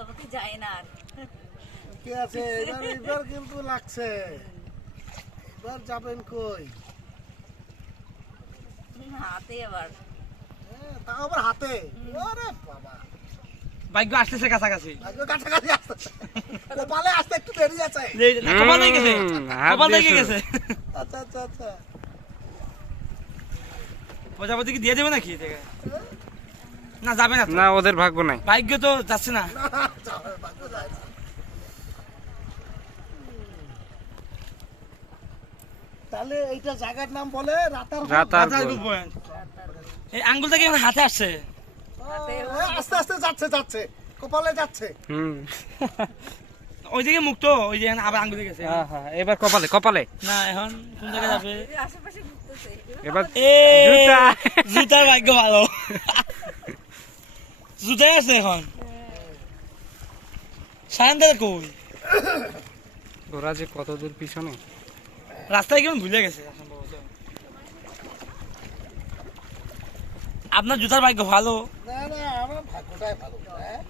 প্রজাপতি যায় না আর কে আছে এবার কিন্তু লাগছে এবার যাবেন কই হাতে আবার তাও আবার হাতে ওরে বাবা ভাগ্য আসতেছে কাছাকাছি কাছাকাছি আসতেছে কপালে আসতে একটু দেরি আছে কপাল লেগে গেছে কপাল লেগে গেছে আচ্ছা আচ্ছা আচ্ছা প্রজাপতি কি দিয়ে দেবে নাকি না যাবে না না ওদের ভাগ্য নাই ভাগ্য তো যাচ্ছে না তাহলে এইটা জায়গার নাম বলে রাতারগুল পয়েন্ট এই আঙ্গুলটা কি এখন হাতে আসছে আস্তে আস্তে যাচ্ছে যাচ্ছে কপালে যাচ্ছে ওইদিকে মুখ তো ওই যে আবার আঙ্গুলে গেছে হ্যাঁ হ্যাঁ এবার কপালে কপালে না এখন কোন জায়গায় যাবে আশেপাশে ঘুরতেছে এবার এই জুতা জুতার ভাগ্য ভালো জুতাই আছে এখন সায়নদার কই ওরা যে কত দূর পিছনে রাস্তায় কেমন ভুলে গেছে সম্ভবত আপনার জুতার ভাগ্য ভালো না না আমার ভাগ্যটাই ভালো হ্যাঁ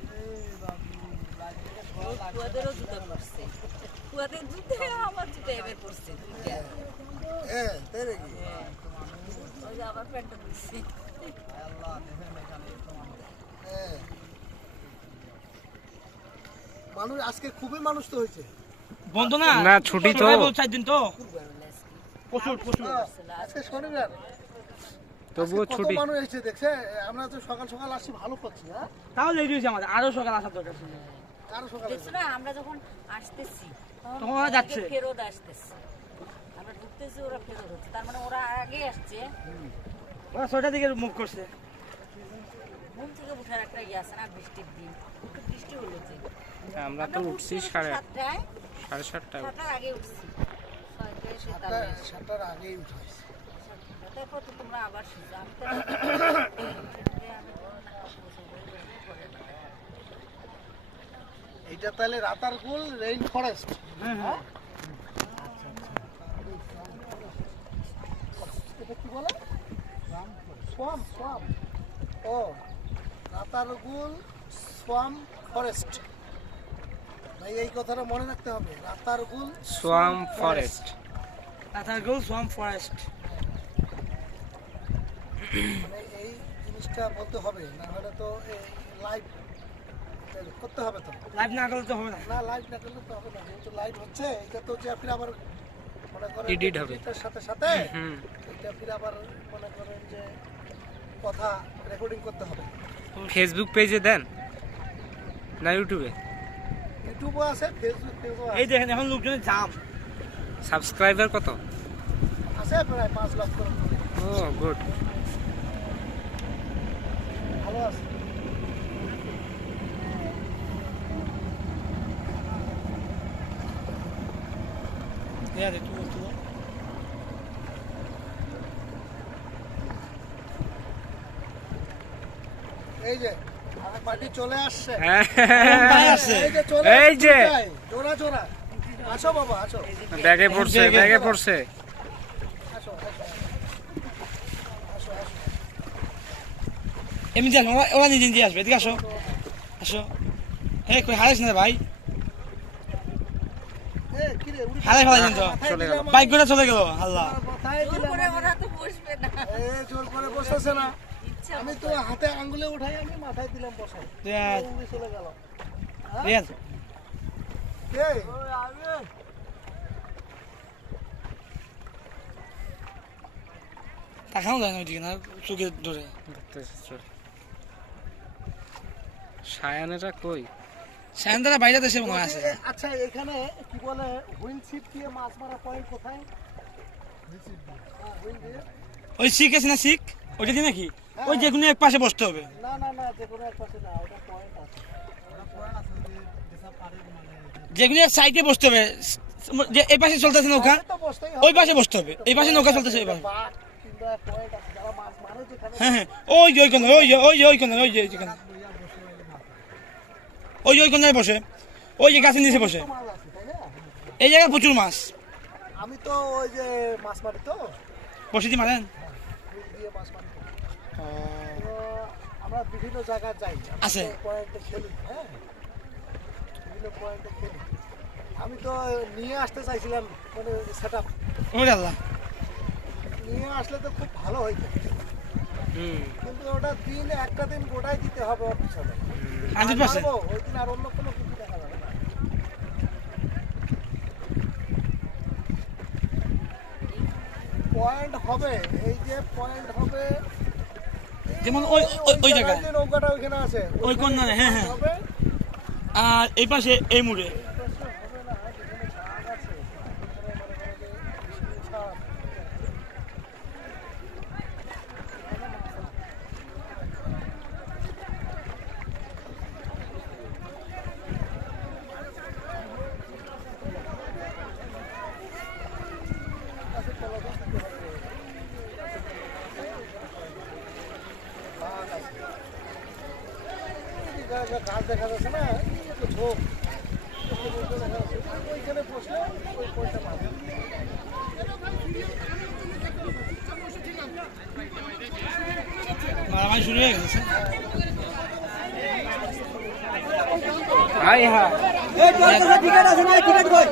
কুয়াদেরও জুতো পড়ছে কুয়াদের জুতো আমার জুতো এবার পড়ছে হ্যাঁ তাই নাকি ওই যে আবার প্যান্টটা দিচ্ছি হ্যাঁ মানুষ আজকে খুবই মানুষ তো হয়েছে বন্ধ না না, ছুটি তো। 4 দিন তো প্রচুর প্রচুর আজকে শনিবার তবুও কত ছুটি মানুষ এসেছে দেখছে আমরা তো সকাল সকাল আসছি ভালো করছি হ্যাঁ তাও লেট হয়েছে আমাদের আরো সকাল আসার দরকার ছিল আরো সকাল দেখছো না আমরা যখন আসতেছি তখন ওরা যাচ্ছে। ফেরত আসতেছে আমরা ঢুকতেছি ওরা ফেরত হচ্ছে তার মানে ওরা আগে আসছে ওরা 6টার দিকে মুভ করছে ঘুম থেকে উঠার একটা ইয়ে আছে না বৃষ্টির দিন একটু বৃষ্টি হলো যে আমরা তো উঠছি সাড়ে 7টায় 7:30 7টার আগে উঠছি 6টায় 7টার আগেই উঠাইছি তারপর তো তোমরা আবার শুধু আমি তো এইটা তাহলে রাতারগুল রেইন ফরেস্ট হ্যাঁ এটা কি বলে সোয়াম সোয়াম ও রাতারগুল সোয়াম ফরেস্ট ভাই এই কথাটা মনে রাখতে হবে Ratargul swamp forest Ratargul swamp forest মানে এই জিনিসটা বলতে হবে না হলে তো লাইভ করতে হবে তো লাইভ না করলে তো হবে না না লাইভ না করলে তো হবে না যেহেতু লাইভ হচ্ছে এটা তো যে আপনি আবার মনে করেন Edit হবে। এটার সাথে সাথে হুম এটা আপনি আবার মনে করেন যে কথা রেকর্ডিং করতে হবে ফেসবুক পেজে দেন না ইউটিউবে ইউটিউবও আছে ফেসবুক পেজও এই দেখেন এখন লোকজনের জাম সাবস্ক্রাইবার কত আছে প্রায় 5 লাখ করে ও গুড ভালো আছে হ্যাঁ রে তুই এই যে আমার পার্টি চলে আসছে ভাই আসছে এই যে চলে এই যে। জোড়া জোড়া আসো বাবা আসো ব্যাগে পড়ছে ব্যাগে পড়ছে আসো আসো আসো আসো এমনি যান ওরা নিজে নিজে আসবে এদিকে আসো আসো এই কই হারাইস না ভাই এই কি রে উড়ি হারাই ফেলাই তো চলে গেল। বাইক করে চলে গেল আল্লাহ মাথায় জোর দিলাম করে ওরা তো বসবে না এই জোর করে বসেছে না ইচ্ছা আমি তো হাতে আঙ্গুলে উঠাই আমি মাথায় দিলাম বসাই রিয়াজ উড়ে চলে গেল রিয়াজ এই তাকাও যায় না ওইদিকে না চোখে ধরে সায়ানেরা কই সায়নদারা বাইরে দেশে মনে হয় আছে আচ্ছা এখানে কি বলে হুইল ছিপ দিয়ে মাছ মারা পয়েন্ট কোথায় হুইল দিয়ে ওই শিখ আছে না শিখ ওইটা দিয়ে নাকি ওই যে কোনো এক পাশে বসতে হবে না না না যে কোনো এক পাশে না ওটা পয়েন্ট আছে যে কোনো এক সাইডে বসতে হবে যে এই পাশে চলতেছে নৌকা তো বসতেই ওই পাশে বসতে হবে এই পাশে নৌকা চলতেছে ওই পাশে বাঘ কিংবা পয়েন্ট আছে যারা মাছ মারে যেখানে হ্যাঁ হ্যাঁ ওই যে ওই কোনে ওই যে ওই যে ওই কোনে ওই যে ওইখানে ওই যে ওই কোনায় বসে ওই যে গাছের নিচে বসে মাছ আছে তাই না এই জায়গায় প্রচুর মাছ আমি তো ওই যে মাছ মারি তো বসে দিয়ে মারেন হুইল দিয়ে মাছ মারি তো। তো আমরা বিভিন্ন জায়গায় যাই আছে। পয়েন্টে খেলি হ্যাঁ বিভিন্ন পয়েন্টে খেলি। আমি তো নিয়ে আসতে চাইছিলাম মানে সেট আপ, ওরে আল্লাহ, নিয়ে আসলে তো খুব ভালো হইতো, হুম কিন্তু ওটা দিন একটা দিন গোটাই দিতে হবে ওর পিছনে। 100%। পারবো, ওই দিন আর অন্য কোনো কিছু দেখা যাবে না। পয়েন্ট হবে, এই যে পয়েন্ট হবে, যেমন ওই ওই জায়গায়, যে নৌকাটা ওইখানে আছে ওই কোণায়, হ্যাঁ হ্যাঁ, হবে। আর এই পাশে এই মুড়ে। এই পাশে হবে না, যেখানে ছাদ আছে, যেখানে মনে করো যে ছাদ। গাছের তলাতে দিতে হবে। বাঘ আছে। এই যে গাছ দেখা যাচ্ছে না, এই তো ঝোপ, দেখা যাচ্ছে। ওইখানে বসলে ওই পয়সা পাবে। মারামারি শুরু হয়ে গেছে। হাই হ্যাঁ টিকিট আছে না, টিকিট কই?